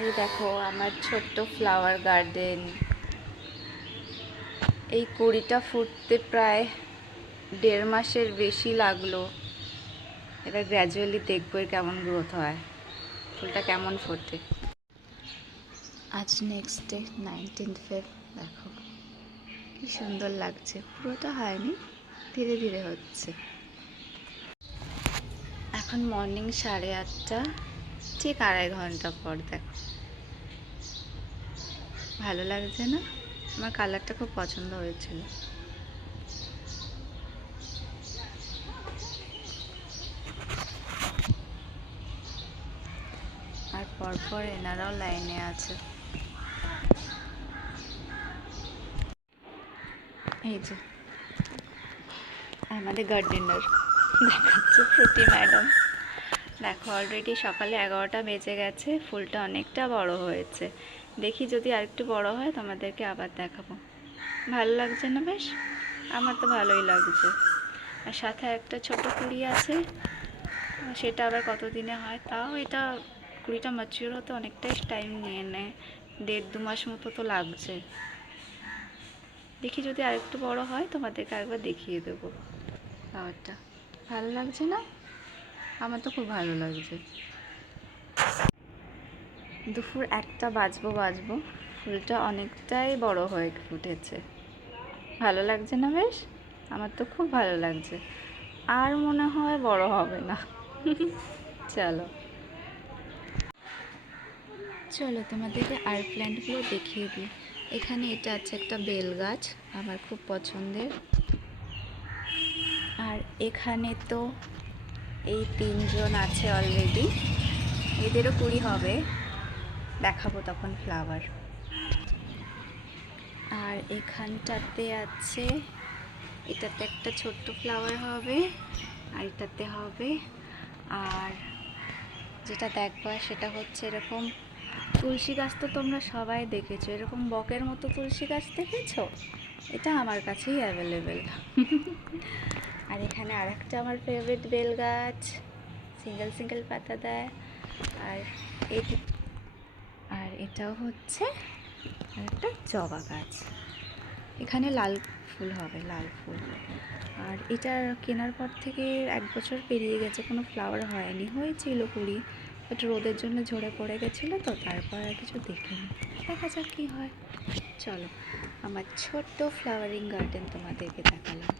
এই দেখো আমার ছোট্ট ফ্লাওয়ার গার্ডেন। এই কুড়িটা ফুটতে প্রায় 1.5 মাসের বেশি লাগলো। এবার গ্র্যাজুয়ালি দেখবো এর কেমন গ্রোথ হয়, ফুলটা কেমন ফোটে। আজ নেক্সট ডে 19th Feb। দেখো কি সুন্দর লাগছে, পুরোটা হয়নি, ধীরে ধীরে হচ্ছে। এখন মর্নিং 8:30, ঠিক 2.5 ঘন্টা পর। দেখো ভালো লাগছে না? আমার কালারটা খুব পছন্দ হয়েছিল। আর পরপর এনারাও লাইনে আছে। এই যে আমাদের গার্ডেনার দেখাচ্ছে ফ্রুটি ম্যাডাম। দেখো অলরেডি সকালে 11টা বেজে গেছে, ফুলটা অনেকটা বড় হয়েছে। দেখি যদি আরেকটু বড় হয় তোমাদেরকে আবার দেখাবো। ভালো লাগছে না বেশ? আমার তো ভালোই লাগছে। আর সাথে একটা ছোট কুড়ি আছে, সেটা আবার কতদিনে হয়। তাও এটা কুড়িটা ম্যাচিওর হতে অনেকটাই টাইম নিয়ে নেয়, 1.5-2 মাস মতো তো লাগছে। দেখি যদি আরেকটু বড় হয় তোমাদেরকে আরেকবার দেখিয়ে দেবো ফ্লাওয়ারটা। ভালো লাগছে না? আমার তো খুব ভালো লাগছে। দুপুর 1টা বাজবো, ফুলটা অনেকটাই বড় হয়ে ফুটেছে। ভালো লাগছে না বেশ? আমার তো খুব ভালো লাগছে। আর মনে হয় বড় হবে না। চলো চলো তোমাদেরকে আর প্ল্যান্টগুলো দেখিয়ে দিই। এখানে এটা আছে একটা বেল গাছ, আমার খুব পছন্দের। আর এখানে তো এই 3জন আছে অলরেডি, এদেরও কুড়ি হবে, দেখাবো তখন ফ্লাওয়ার। আর এখানটাতে আছে, এটাতে একটা ছোট্ট ফ্লাওয়ার হবে, আর এটাতে হবে। আর যেটা দেখবা সেটা হচ্ছে এরকম তুলসী গাছ, তো তোমরা সবাই দেখেছো, এরকম বকের মতো তুলসী গাছ দেখেছো? এটা আমার কাছেই অ্যাভেলেবেল। আর এখানে আর একটা আমার ফেভারিট বেল গাছ, সিঙ্গেল সিঙ্গেল পাতা দেয়। আর আর এটাও হচ্ছে একটা জবা গাছ। এখানে লাল ফুল হবে, লাল ফুল। আর এটা কেনার পর থেকে 1 বছর পেরিয়ে গেছে, কোনো ফ্লাওয়ার হয়নি। হয়েছিল কুড়ি, বাট রোদের জন্য ঝরে পড়ে গেছিলো, তো তারপর আর কিছু দেখিনি। দেখা যাক কী হয়। চলো আমার ছোট্ট ফ্লাওয়ারিং গার্ডেন তোমাদেরকে দেখালাম।